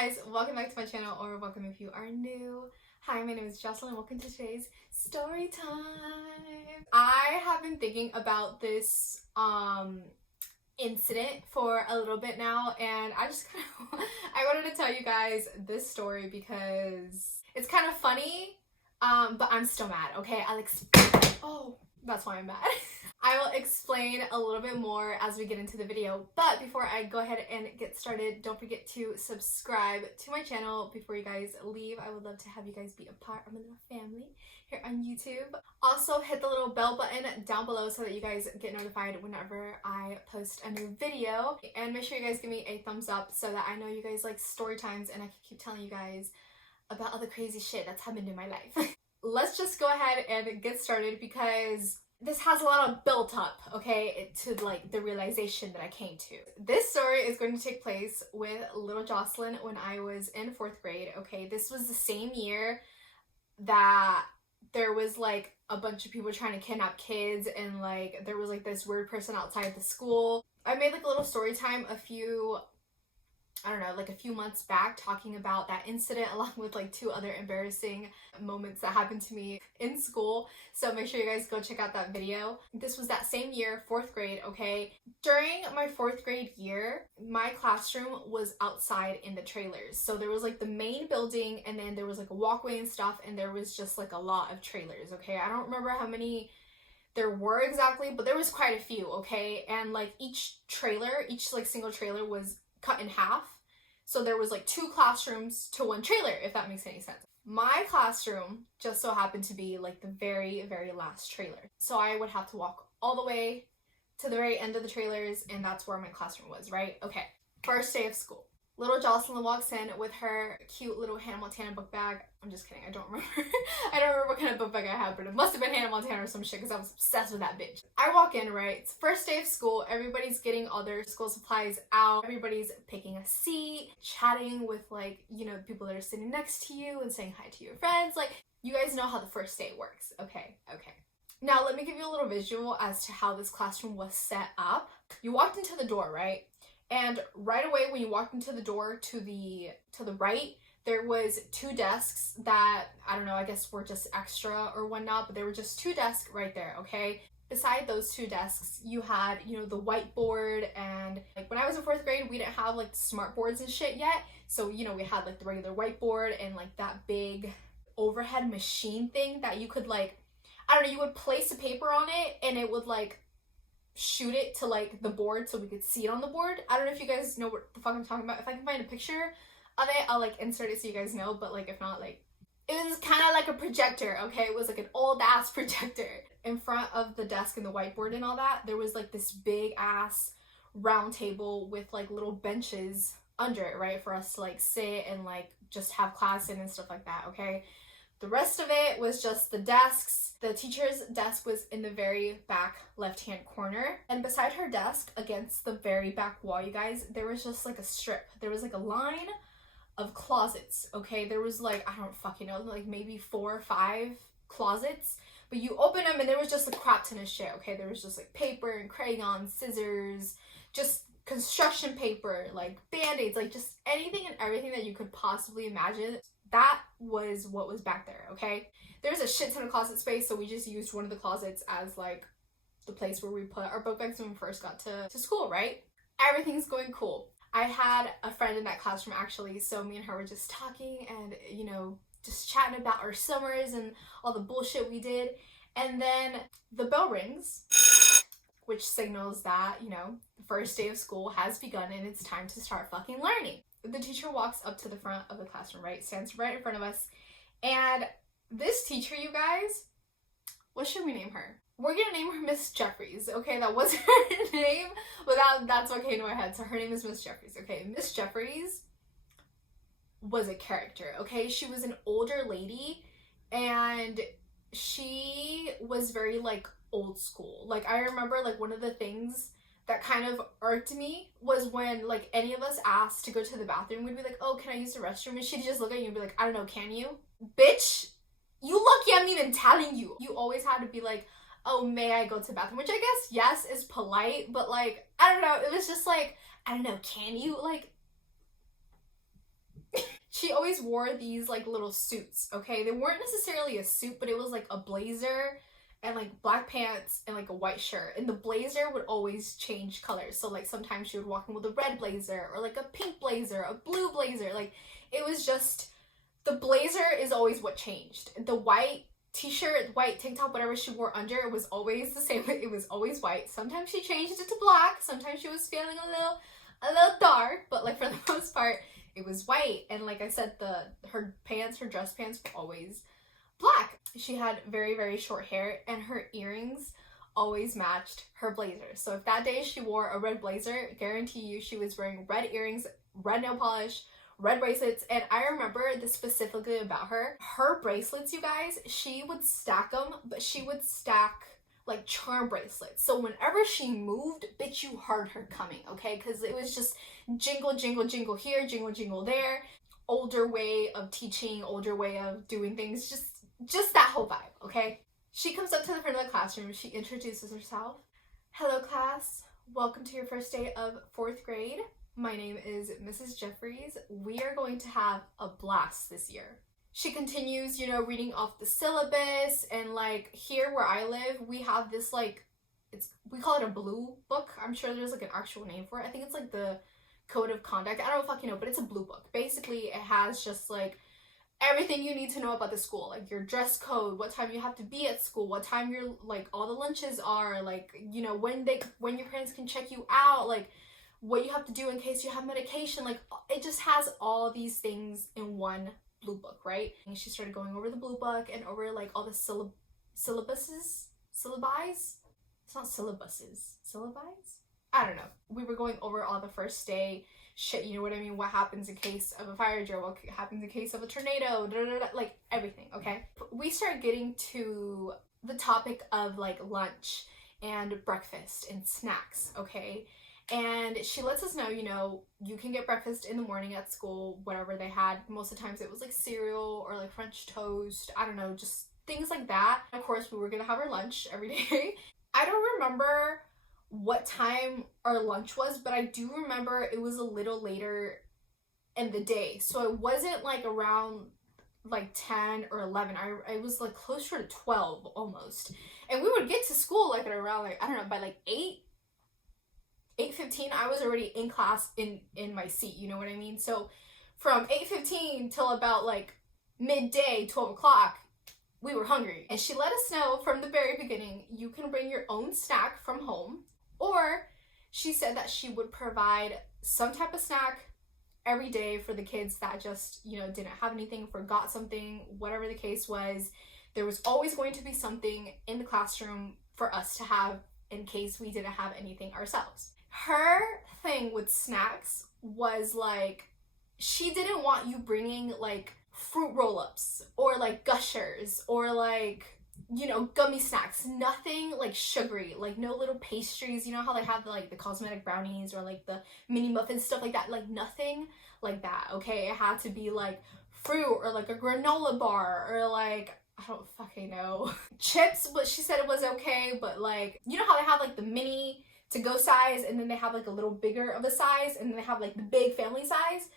guys, welcome back to my channel, or welcome if you are new. Hi, my name is Jocelyn. Welcome to today's story time. I have been thinking about this incident for a little bit now, and I wanted to tell you guys this story because it's kind of funny, but I'm still mad. Okay, oh, that's why I'm mad. I will explain a little bit more as we get into the video, but before I go ahead and get started, don't forget to subscribe to my channel before you guys leave. I would love to have you guys be a part of my little family here on YouTube. Also, hit the little bell button down below so that you guys get notified whenever I post a new video. And make sure you guys give me a thumbs up so that I know you guys like story times and I can keep telling you guys about all the crazy shit that's happened in my life. Let's just go ahead and get started because this has a lot of built up, okay, to like the realization that I came to. This story is going to take place with little Jocelyn when I was in 4th grade, okay? This was the same year that there was like a bunch of people trying to kidnap kids, and like there was like this weird person outside the school. I made like a little story time a few months back talking about that incident along with like 2 other embarrassing moments that happened to me in school. So make sure you guys go check out that video. This was that same year, 4th grade, okay? During my 4th grade year, my classroom was outside in the trailers. So there was like the main building, and then there was like a walkway and stuff, and there was just like a lot of trailers, okay? I don't remember how many there were exactly, but there was quite a few, okay? And like each like single trailer was cut in half. So there was like 2 classrooms to 1 trailer, if that makes any sense. My classroom just so happened to be like the very, very last trailer. So I would have to walk all the way to the very end of the trailers, and that's where my classroom was, right? Okay, first day of school. Little Jocelyn walks in with her cute little Hannah Montana book bag. I'm just kidding, I don't remember. I don't remember what kind of book bag I had, but it must have been Hannah Montana or some shit because I was obsessed with that bitch. I walk in, right? It's first day of school. Everybody's getting all their school supplies out. Everybody's picking a seat, chatting with like, you know, people that are sitting next to you and saying hi to your friends. Like, you guys know how the first day works. Okay. Now let me give you a little visual as to how this classroom was set up. You walked into the door, right? And right away when you walked into the door to the right, there was 2 desks that, I don't know, I guess were just extra or whatnot, but there were just 2 desks right there, okay? Beside those 2 desks, you had, you know, the whiteboard, and like when I was in 4th grade, we didn't have like smart boards and shit yet. So, you know, we had like the regular whiteboard and like that big overhead machine thing that you could like, I don't know, you would place a paper on it and it would like shoot it to like the board so we could see it on the board. I don't know if you guys know what the fuck I'm talking about. If I can find a picture of it, I'll like insert it so you guys know, but like if not, like it was kind of like a projector, okay? It was like an old ass projector. In front of the desk and the whiteboard and all that, there was like this big ass round table with like little benches under it, right, for us to like sit and like just have class in and stuff like that, okay? The rest of it was just the desks. The teacher's desk was in the very back left-hand corner. And beside her desk, against the very back wall, you guys, there was just like a strip. There was like a line of closets, okay? There was like, I don't fucking know, like maybe 4 or 5 closets. But you open them and there was just a crap ton of shit, okay? There was just like paper and crayons, scissors, just construction paper, like band-aids, like just anything and everything that you could possibly imagine. That was what was back there, okay? There was a shit ton of closet space, so we just used one of the closets as like the place where we put our book bags when we first got to school, right? Everything's going cool. I had a friend in that classroom actually, so me and her were just talking and, you know, just chatting about our summers and all the bullshit we did. And then the bell rings, which signals that, you know, the first day of school has begun and it's time to start fucking learning. The teacher walks up to the front of the classroom, right? Stands right in front of us. And this teacher, you guys, what should we name her? We're gonna name her Miss Jeffries, okay? That wasn't her name, but that's what came to my head. So her name is Miss Jeffries, okay? Miss Jeffries was a character, okay? She was an older lady, and she was very, like, old school. Like, I remember, like, one of the things that kind of irked me was when like any of us asked to go to the bathroom, we'd be like, oh, can I use the restroom? And she'd just look at you and be like, I don't know, can you? Bitch, you lucky I'm even telling you. You always had to be like, oh, may I go to the bathroom? Which I guess, yes, is polite, but like, I don't know, it was just like, I don't know, can you? Like, always wore these like little suits, okay? They weren't necessarily a suit, but it was like a blazer and like black pants and like a white shirt, and the blazer would always change colors. So like sometimes she would walk in with a red blazer or like a pink blazer, a blue blazer. Like it was just, the blazer is always what changed. The white t-shirt, white tank top, whatever she wore under, it was always the same. It was always white. Sometimes she changed it to black, sometimes she was feeling a little dark, but like for the most part it was white. And like I said, her dress pants were always black. She had very, very short hair, and her earrings always matched her blazer. So if that day she wore a red blazer, guarantee you she was wearing red earrings, red nail polish, red bracelets. And I remember this specifically about her. Her bracelets, you guys, she would stack them, but she would stack like charm bracelets. So whenever she moved, bitch, you heard her coming, okay? Because it was just jingle, jingle, jingle here, jingle, jingle there. Older way of teaching, older way of doing things, just that whole vibe, okay? She comes up to the front of the classroom. She introduces herself. Hello, class. Welcome to your first day of 4th grade. My name is Mrs. Jeffries. We are going to have a blast this year. She continues, you know, reading off the syllabus, and like here where I live, we have this like, we call it a blue book. I'm sure there's like an actual name for it. I think it's like the Code of Conduct. I don't fucking know, but it's a blue book. Basically, it has just like everything you need to know about the school, like your dress code, what time you have to be at school, what time your like all the lunches are, like, you know, when your parents can check you out, like what you have to do in case you have medication. Like it just has all these things in one blue book, right? And she started going over the blue book and over like all the syllabi. It's not syllabuses, syllabi. I don't know. We were going over all the first day shit, you know what I mean? What happens in case of a fire drill? What happens in case of a tornado? Like everything, okay? We start getting to the topic of like lunch and breakfast and snacks, okay? And she lets us know, you know, you can get breakfast in the morning at school, whatever they had. Most of the times it was like cereal or like French toast. I don't know, just things like that. Of course, we were gonna have our lunch every day. I don't remember what time our lunch was, but I do remember it was a little later in the day. So it wasn't like around like 10 or 11. I was like closer to 12 almost. And we would get to school like at around like, I don't know, by like 8:15, I was already in class in my seat, you know what I mean? So from 8:15 till about like midday, 12 o'clock, we were hungry. And she let us know from the very beginning, you can bring your own snack from home, or she said that she would provide some type of snack every day for the kids that just, you know, didn't have anything, forgot something, whatever the case was. There was always going to be something in the classroom for us to have in case we didn't have anything ourselves. Her thing with snacks was like, she didn't want you bringing like fruit roll-ups or like Gushers or like, you know, gummy snacks, nothing like sugary, like no little pastries. You know how they have like the cosmetic brownies or like the mini muffins, stuff like that, like nothing like that, okay? It had to be like fruit or like a granola bar or like, I don't fucking know, chips. But she said it was okay, but like, you know how they have like the mini to-go size, and then they have like a little bigger of a size, and then they have like the big family size?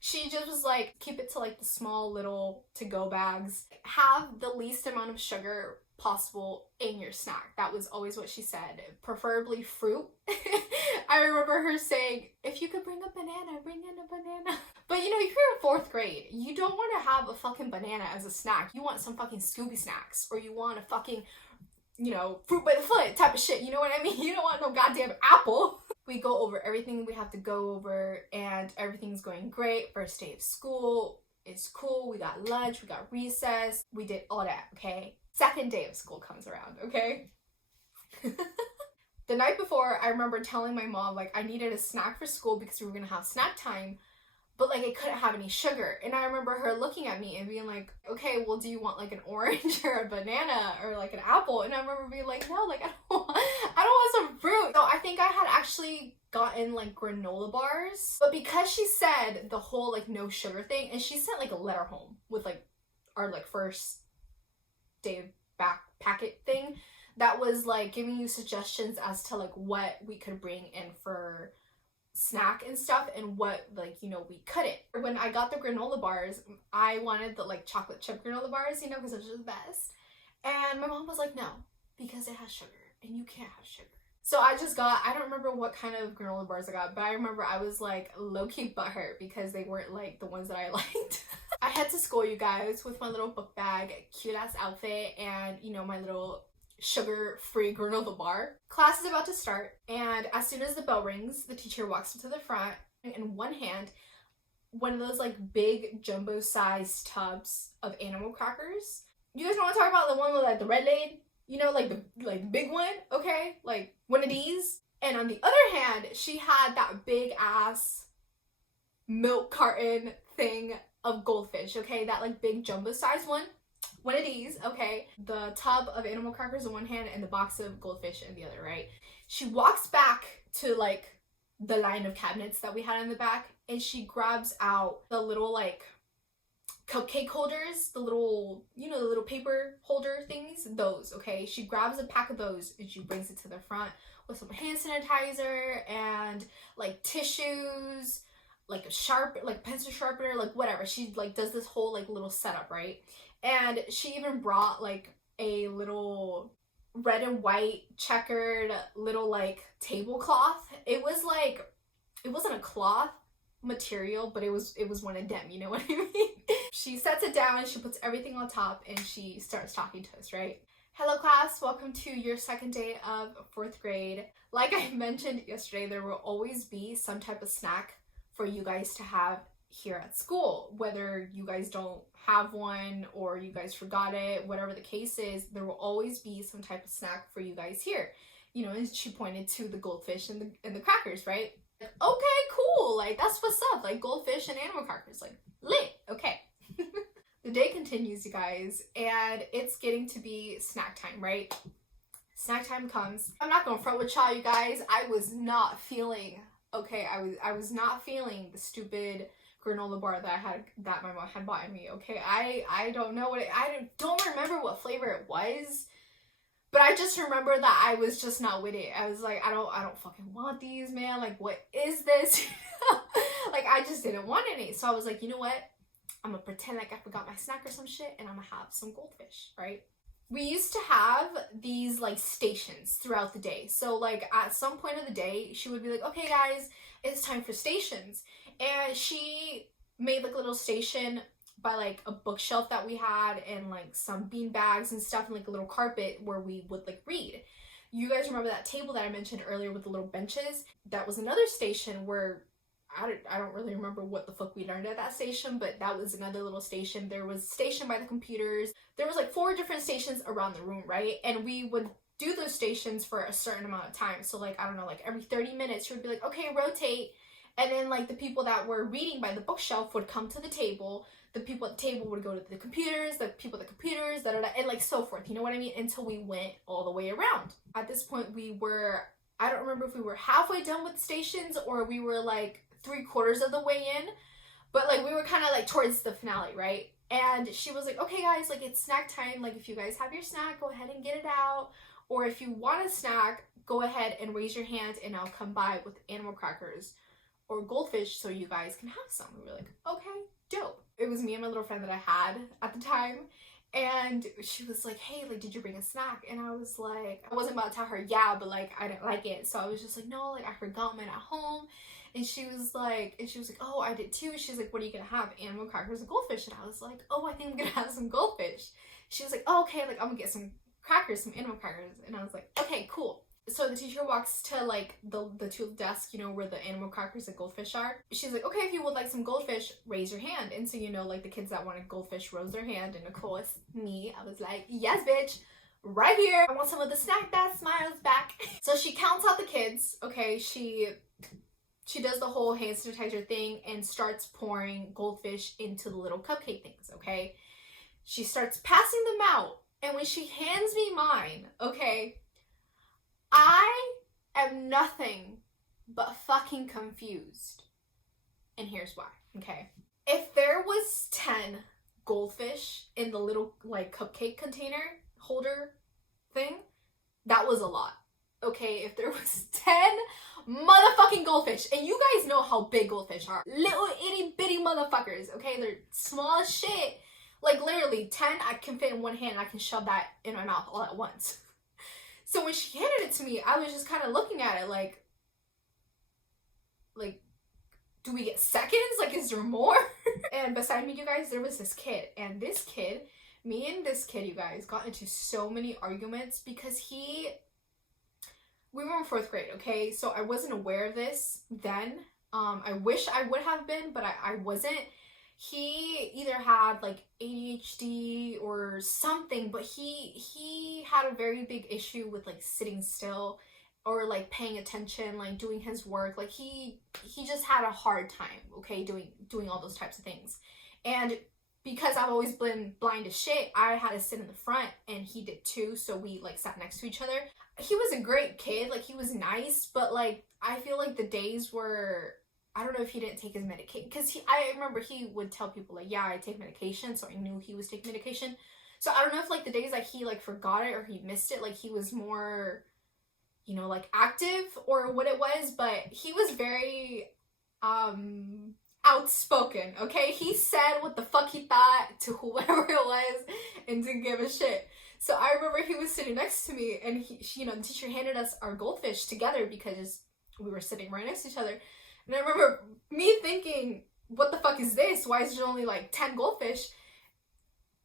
She just was like, keep it to like the small little to-go bags. Have the least amount of sugar possible in your snack. That was always what she said. Preferably fruit. I remember her saying, if you could bring a banana, bring in a banana. But you know, if you're in 4th grade, you don't want to have a fucking banana as a snack. You want some fucking Scooby snacks, or you want a fucking, you know, fruit by the foot type of shit. You know what I mean? You don't want no goddamn apple. We go over everything we have to go over, and everything's going great. First day of school is cool. We got lunch, we got recess, we did all that, okay? Second day of school comes around, okay? The night before, I remember telling my mom, like, I needed a snack for school because we were gonna have snack time, but like I couldn't have any sugar. And I remember her looking at me and being like, okay, well, do you want like an orange or a banana or like an apple? And I remember being like, no, like I don't want some fruit. So I think I had actually gotten like granola bars, but because she said the whole like no sugar thing, and she sent like a letter home with like our like first day back packet thing that was like giving you suggestions as to like what we could bring in for snack and stuff and what, like, you know, we couldn't. When I got the granola bars, I wanted the like chocolate chip granola bars, you know, because those are the best. And my mom was like, no, because it has sugar and you can't have sugar. So I just got, I don't remember what kind of granola bars I got, but I remember I was like low-key butthurt because they weren't like the ones that I liked. I head to school, you guys, with my little book bag, cute ass outfit, and you know, my little sugar-free granola bar. Class is about to start, and as soon as the bell rings, the teacher walks into the front, and in one hand, one of those like big jumbo-sized tubs of animal crackers. You guys know what I'm talking about? The one with like the red lid? You know, like the big one, okay? Like one of these. And on the other hand, she had that big ass milk carton thing of goldfish, okay? That like big jumbo size one of these, okay? The tub of animal crackers in one hand and the box of goldfish in the other, right? She walks back to like the line of cabinets that we had in the back, and she grabs out the little like cupcake holders, the little, you know, the little paper holder things, those, okay? She grabs a pack of those and she brings it to the front with some hand sanitizer and like tissues, like a pencil sharpener, like whatever. She like does this whole like little setup, right? And she even brought like a little red and white checkered little like tablecloth. It was like, it wasn't a cloth material, but it was one of them, you know what I mean? She sets it down, she puts everything on top, and she starts talking to us, right? Hello class, welcome to your second day of 4th grade. Like I mentioned yesterday, there will always be some type of snack for you guys to have here at school. Whether you guys don't have one or you guys forgot it, whatever the case is, there will always be some type of snack for you guys here. You know, and she pointed to the goldfish and the crackers, right? Like, okay, cool, like that's what's up, like goldfish and animal crackers, like lit, okay. The day continues, you guys, and it's getting to be snack time, right? Snack time comes. I'm not gonna front with y'all, you guys. I was not feeling, okay, I was not feeling the stupid granola bar that my mom had bought me, okay? I don't know what I don't remember what flavor it was. But I just remember that I was just not with it. I was like, I don't fucking want these, man. Like, what is this? Like, I just didn't want any. So I was like, you know what? I'm gonna pretend like I forgot my snack or some shit, and I'm gonna have some goldfish, right? We used to have these, like, stations throughout the day. So, like, at some point of the day, she would be like, okay, guys, it's time for stations. And she made, like, a little station by like a bookshelf that we had and like some bean bags and stuff and like a little carpet where we would like read. You guys remember that table that I mentioned earlier with the little benches? That was another station where I don't really remember what the fuck we learned at that station, but that was another little station. There was a station by the computers. There was like 4 different stations around the room, right? And we would do those stations for a certain amount of time. So like, I don't know, like every 30 minutes she would be like, okay, rotate. And then like the people that were reading by the bookshelf would come to the table. The people at the table would go to the computers, the people at the computers, and like so forth, you know what I mean? Until we went all the way around. At this point, we were, I don't remember if we were halfway done with stations or we were like 3/4 of the way in, but like we were kind of like towards the finale, right? And she was like, okay guys, like it's snack time. Like if you guys have your snack, go ahead and get it out. Or if you want a snack, go ahead and raise your hand and I'll come by with animal crackers or goldfish so you guys can have some. We were like, okay, dope. It was me and my little friend that I had at the time, and she was like, hey, like, did you bring a snack? And I was like, I wasn't about to tell her yeah, but like I didn't like it, so I was just like, no, like I forgot mine at home. And she was like, oh, I did too. She's like, what are you gonna have? Animal crackers and goldfish? And I was like, oh, I think I'm gonna have some goldfish. She was like, oh, okay, like I'm gonna get some crackers, some animal crackers. And I was like, okay, cool. So the teacher walks to like the 2 desks, you know, where the animal crackers and goldfish are. She's like, okay, if you would like some goldfish, raise your hand. And so, you know, like the kids that wanted goldfish rose their hand. And of course, me, I was like, yes, bitch, right here. I want some of the snack that smiles back. So she counts out the kids, okay? She does the whole hand sanitizer thing and starts pouring goldfish into the little cupcake things, okay? She starts passing them out. And when she hands me mine, okay, I am nothing but fucking confused. And here's why, okay? If there was 10 goldfish in the little like cupcake container holder thing, that was a lot. okay, if there was 10 motherfucking goldfish, and you guys know how big goldfish are, little itty bitty motherfuckers, okay, they're small as shit, like literally 10 I can fit in one hand and I can shove that in my mouth all at once. So when she handed it to me, I was just kind of looking at it like, do we get seconds? Like, is there more? And beside me, you guys, there was this kid, and this kid, me and this kid, you guys, got into so many arguments because we were in 4th grade, okay? So I wasn't aware of this then. I wish I would have been, but I wasn't. He either had like ADHD or something, but he had a very big issue with like sitting still or like paying attention, like doing his work. Like he just had a hard time, okay, doing all those types of things. And because I've always been blind as shit, I had to sit in the front, and he did too, so we like sat next to each other. He was a great kid, like he was nice, but like I feel like the days were, I don't know if he didn't take his medication, because I remember he would tell people like, yeah, I take medication, so I knew he was taking medication. So I don't know if like the days like he like forgot it or he missed it, like he was more, you know, like active or what it was, but he was very outspoken, okay? He said what the fuck he thought to whoever it was and didn't give a shit. So I remember he was sitting next to me, and you know, the teacher handed us our goldfish together because we were sitting right next to each other. And I remember me thinking, what the fuck is this? Why is there only like 10 goldfish?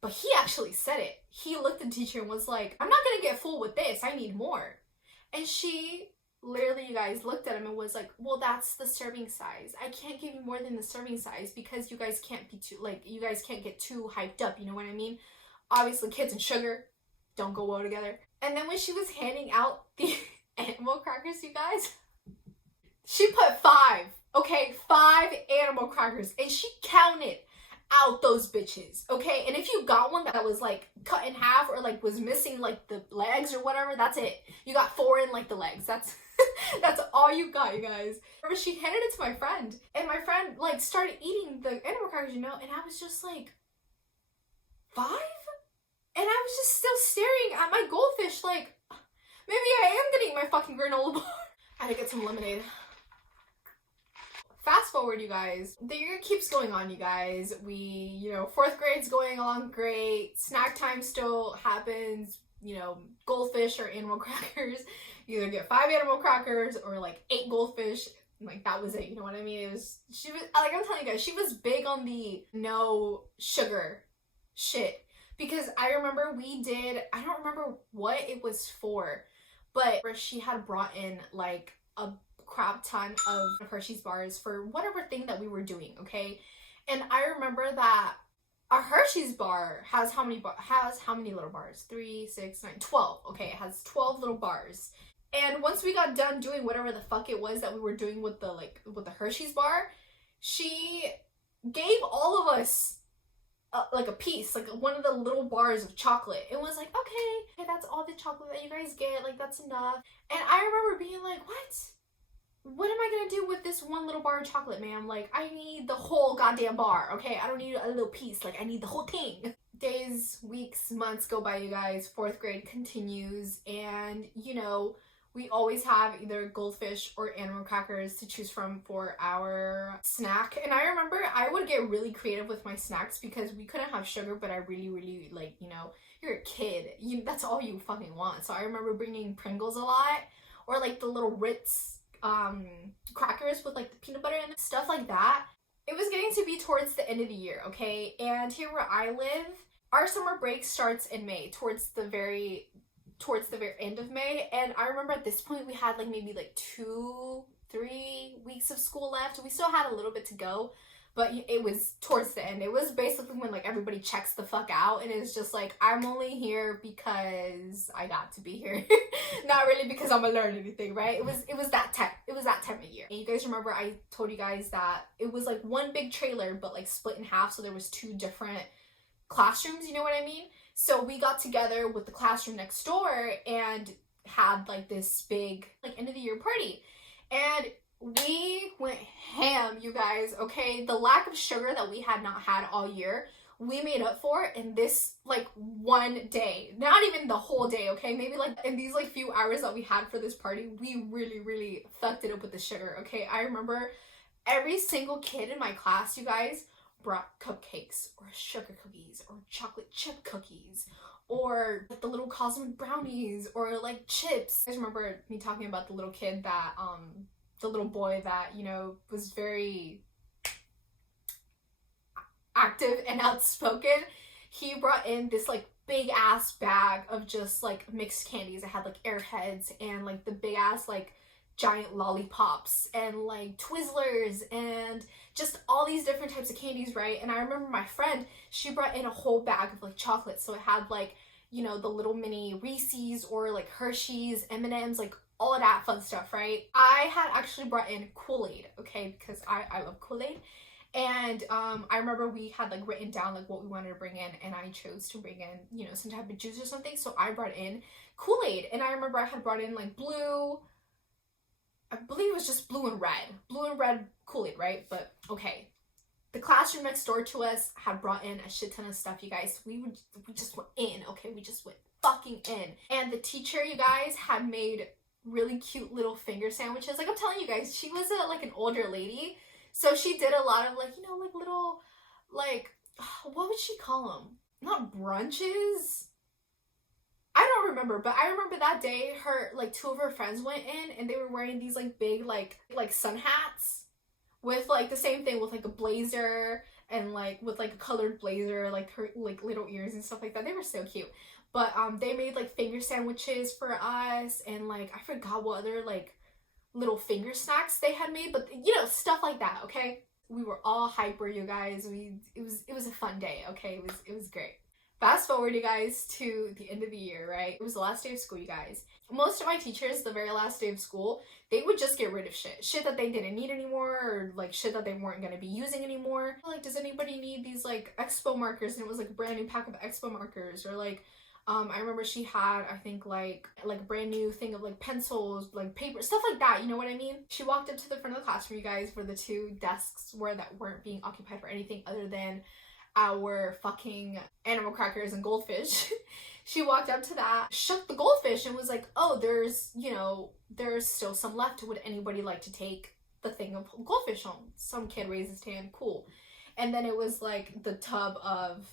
But he actually said it. He looked at the teacher and was like, I'm not gonna get full with this, I need more. And she literally, you guys, looked at him and was like, well, that's the serving size. I can't give you more than the serving size because you guys can't be too, like, you guys can't get too hyped up, you know what I mean? Obviously, kids and sugar don't go well together. And then when she was handing out the animal crackers, you guys, she put 5, okay? 5 animal crackers, and she counted out those bitches, okay? And if you got one that was like cut in half or like was missing like the legs or whatever, that's it. You got 4 in like the legs. That's that's all you got, you guys. Remember, she handed it to my friend, and my friend like started eating the animal crackers, you know, and I was just like, 5? And I was just still staring at my goldfish like, maybe I am gonna eat my fucking granola bar. I had to get some lemonade. Fast forward, you guys, the year keeps going on, you guys. You know, 4th grade's going along great. Snack time still happens, you know, goldfish or animal crackers. You either get 5 animal crackers or like 8 goldfish. Like, that was it, you know what I mean? She was, like I'm telling you guys, she was big on the no sugar shit. Because I remember I don't remember what it was for, but she had brought in like a crap ton of Hershey's bars for whatever thing that we were doing, okay? And I remember that a Hershey's bar has how many little bars? 3, 6, 9, 12. Okay, it has 12 little bars. And once we got done doing whatever the fuck it was that we were doing with the Hershey's bar, she gave all of us like a piece, like one of the little bars of chocolate. It was like, okay, that's all the chocolate that you guys get, like that's enough. And I remember being like, what am I gonna do with this one little bar of chocolate, ma'am? Like, I need the whole goddamn bar, okay? I don't need a little piece, like I need the whole thing. Days, weeks, months go by, you guys. 4th grade continues, and you know, we always have either goldfish or animal crackers to choose from for our snack. And I remember I would get really creative with my snacks because we couldn't have sugar, but I really, really, like, you know, you're a kid. That's all you fucking want. So I remember bringing Pringles a lot, or like the little Ritz crackers with like the peanut butter and stuff like that. It was getting to be towards the end of the year, okay? And here where I live, our summer break starts in May, towards the very end of May. And I remember at this point we had like maybe like 2-3 weeks of school left. We still had a little bit to go, but it was towards the end. It was basically when like everybody checks the fuck out, and it's just like, I'm only here because I got to be here. Not really because I'm gonna learn anything, right? It was that time of year. And you guys remember I told you guys that it was like one big trailer but like split in half, so there was 2 different classrooms, you know what I mean? So we got together with the classroom next door and had like this big like end of the year party, and we went ham, you guys, okay? The lack of sugar that we had not had all year we made up for in this like one day. Not even the whole day, okay? Maybe like in these like few hours that we had for this party, we really fucked it up with the sugar, okay? I remember every single kid in my class, you guys, brought cupcakes or sugar cookies or chocolate chip cookies or like the little cosmic brownies or like chips. I just remember me talking about the little kid that the little boy that, you know, was very active and outspoken. He brought in this like big ass bag of just like mixed candies. It had like Airheads and like the big ass like giant lollipops and like Twizzlers and just all these different types of candies, right? And I remember my friend, she brought in a whole bag of like chocolate. So it had like, you know, the little mini Reese's or like Hershey's, M&M's, like all of that fun stuff, right? I had actually brought in Kool-Aid, okay, because I love Kool-Aid. And I remember we had like written down like what we wanted to bring in, and I chose to bring in, you know, some type of juice or something. So I brought in Kool-Aid, and I remember I had brought in like blue, I believe it was just blue and red Kool-Aid, right? But okay, the classroom next door to us had brought in a shit ton of stuff, you guys. We just went in, okay? We just went fucking in. And the teacher, you guys, had made really cute little finger sandwiches. Like I'm telling you guys, she was like an older lady. So she did a lot of like, you know, like little, like, what would she call them? Not brunches? I don't remember, but I remember that day her, like two of her friends went in and they were wearing these like big, like sun hats with like the same thing with like a blazer and like with like a colored blazer, like her like little ears and stuff like that. They were so cute. But they made like finger sandwiches for us and like, I forgot what other like little finger snacks they had made, but you know, stuff like that, okay? We were all hyper, you guys. It was a fun day, okay? It was great. Fast forward, you guys, to the end of the year, right? It was the last day of school, you guys. Most of my teachers, the very last day of school, they would just get rid of shit that they didn't need anymore, or like shit that they weren't gonna be using anymore. Like, does anybody need these like expo markers? And it was like a brand new pack of expo markers, or like I remember she had, I think, like a brand new thing of like pencils, like paper, stuff like that, you know what I mean? She walked up to the front of the classroom, you guys, where the two desks were that weren't being occupied for anything other than our fucking animal crackers and goldfish. She walked up to that, shook the goldfish, and was like, oh, there's, you know, there's still some left. Would anybody like to take the thing of goldfish home? Some kid raised his hand, cool. And then it was like the tub of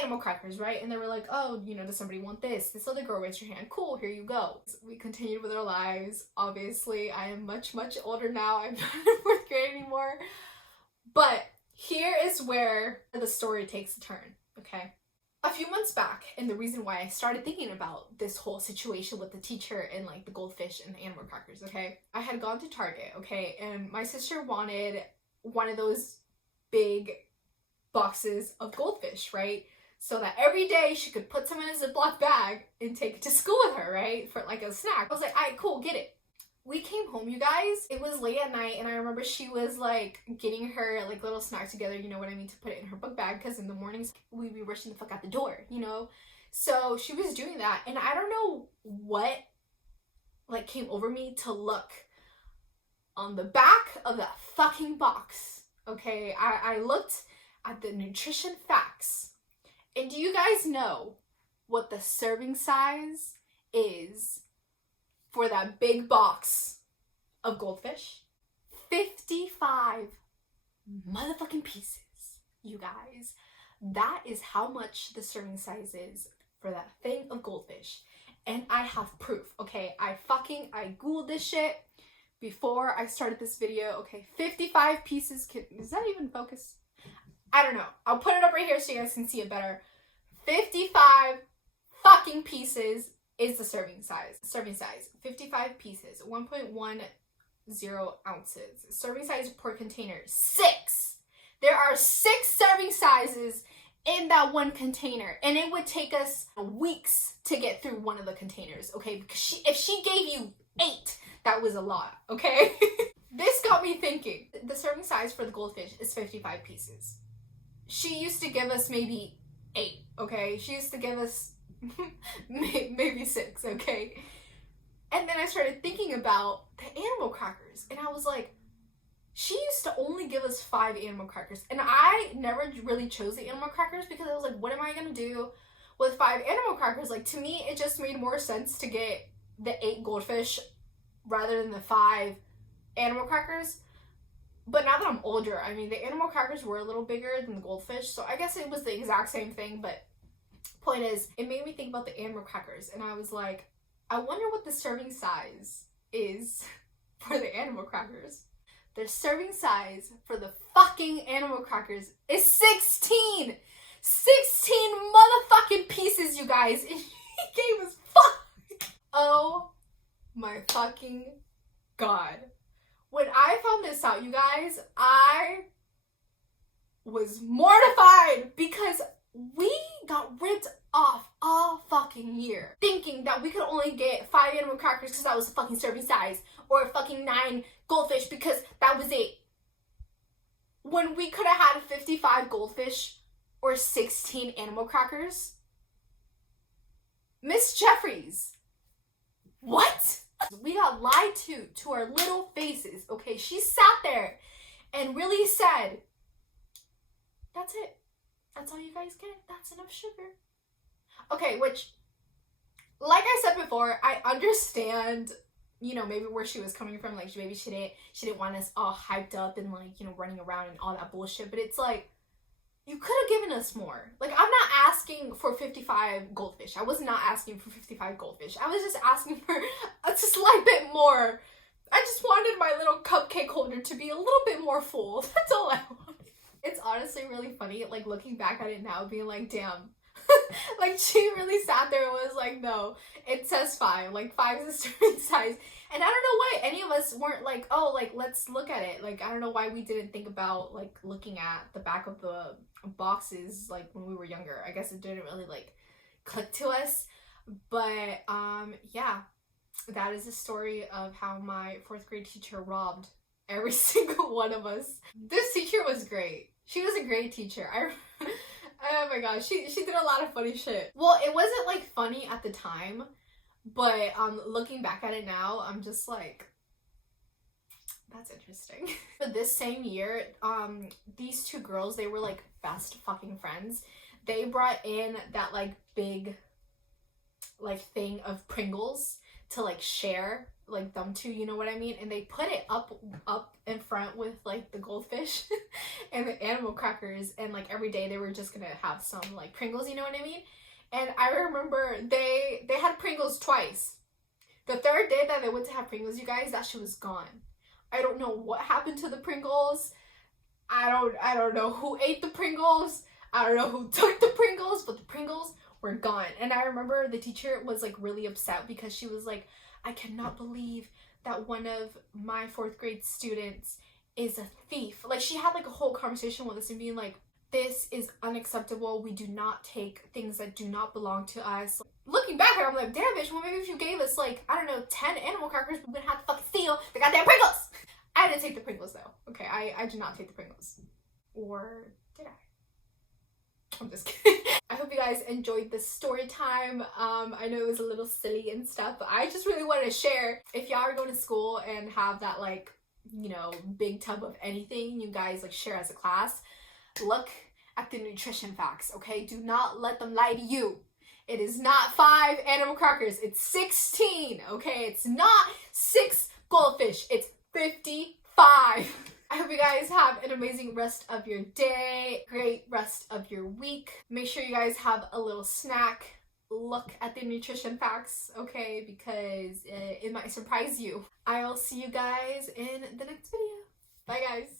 animal crackers, right? And they were like, oh, you know, does somebody want this? This other girl raised her hand. Cool, here you go. We continued with our lives. Obviously, I am much older now. I'm not in 4th grade anymore. But here is where the story takes a turn, okay? A few months back, and the reason why I started thinking about this whole situation with the teacher and like the goldfish and the animal crackers, okay? I had gone to Target, okay? And my sister wanted one of those big boxes of goldfish, right? So that every day she could put some in a Ziploc bag and take it to school with her, right? For like a snack. I was like, all right, cool, get it. We came home, you guys. It was late at night, and I remember she was like getting her like little snack together, you know what I mean, to put it in her book bag, because in the mornings we'd be rushing the fuck out the door, you know? So she was doing that, and I don't know what like came over me to look on the back of that fucking box, okay? I looked at the nutrition facts. And do you guys know what the serving size is for that big box of goldfish? 55 motherfucking pieces, you guys. That is how much the serving size is for that thing of goldfish. And I have proof, okay? I Googled this shit before I started this video, okay? 55 pieces, does that even focus? I don't know. I'll put it up right here so you guys can see it better. 55 fucking pieces is the serving size. 55 pieces, 1.10 ounces. Serving size per container, 6. There are 6 serving sizes in that one container, and it would take us weeks to get through one of the containers, okay? Because if she gave you 8, that was a lot, okay? This got me thinking. The serving size for the goldfish is 55 pieces. She used to give us maybe 8, okay? She used to give us maybe 6, okay? And then I started thinking about the animal crackers, and I was like, she used to only give us 5 animal crackers. And I never really chose the animal crackers because I was like, what am I gonna do with 5 animal crackers? Like, to me, it just made more sense to get the 8 goldfish rather than the 5 animal crackers. But now that I'm older, I mean, the animal crackers were a little bigger than the goldfish, so I guess it was the exact same thing. But point is, it made me think about the animal crackers, and I was like, I wonder what the serving size is for the animal crackers. The serving size for the fucking animal crackers is 16! 16 motherfucking pieces, you guys! And he gave us 5! Oh my fucking god. When I found this out, you guys, I was mortified because we got ripped off all fucking year thinking that we could only get 5 animal crackers because that was the fucking serving size, or fucking 9 goldfish because that was it. When we could have had 55 goldfish or 16 animal crackers. Miss Jeffries, what? We got lied to our little faces, okay? She sat there and really said, that's it. That's all you guys get. That's enough sugar. Okay, which, like I said before, I understand, you know, maybe where she was coming from. Like, maybe she didn't want us all hyped up and, like, you know, running around and all that bullshit. But it's like, you could have given us more. Like, I'm not asking for 55 goldfish. I was not asking for 55 goldfish. I was just asking for a slight bit more. I just wanted my little cupcake holder to be a little bit more full. That's all I wanted. It's honestly really funny, like, looking back at it now, being like, damn. Like, she really sat there and was like, no, it says 5. Like, 5 is a serving size. And I don't know why any of us weren't like, oh, like, let's look at it. Like, I don't know why we didn't think about, like, looking at the back of the boxes, like, when we were younger. I guess it didn't really, like, click to us. But, yeah, that is the story of how my 4th grade teacher robbed every single one of us. This teacher was great. She was a great teacher. Oh my gosh, she did a lot of funny shit. Well, it wasn't, like, funny at the time, but looking back at it now, I'm just like, that's interesting. But this same year, these 2 girls, they were, like, best fucking friends. They brought in that, like, big, like, thing of Pringles to, like, share, like, them 2, you know what I mean? And they put it up in front with, like, the goldfish and the animal crackers, and, like, every day they were just gonna have some, like, Pringles, you know what I mean? And I remember they had Pringles twice. The 3rd day that they went to have Pringles, you guys, that shit was gone. I don't know what happened to the Pringles. I don't know who ate the Pringles. I don't know who took the Pringles, but the Pringles were gone. And I remember the teacher was, like, really upset because she was like, I cannot believe that one of my 4th grade students is a thief. Like, she had, like, a whole conversation with us and being like, this is unacceptable. We do not take things that do not belong to us. Looking back at her, I'm like, damn, bitch, well, maybe if you gave us, like, I don't know, 10 animal crackers, we wouldn't have to fucking steal the goddamn Pringles. I didn't take the Pringles, though. Okay, I did not take the Pringles. Or did I? I'm just kidding. I hope you guys enjoyed this story time. I know it was a little silly and stuff, but I just really wanted to share. If y'all are going to school and have that, like, you know, big tub of anything, you guys, like, share as a class, look at the nutrition facts, okay? Do not let them lie to you. It is not 5 animal crackers. It's 16, okay? It's not 6 goldfish. It's 55. I hope you guys have an amazing rest of your day, great rest of your week. Make sure you guys have a little snack. Look at the nutrition facts, okay? Because it might surprise you. I'll see you guys in the next video. Bye, guys.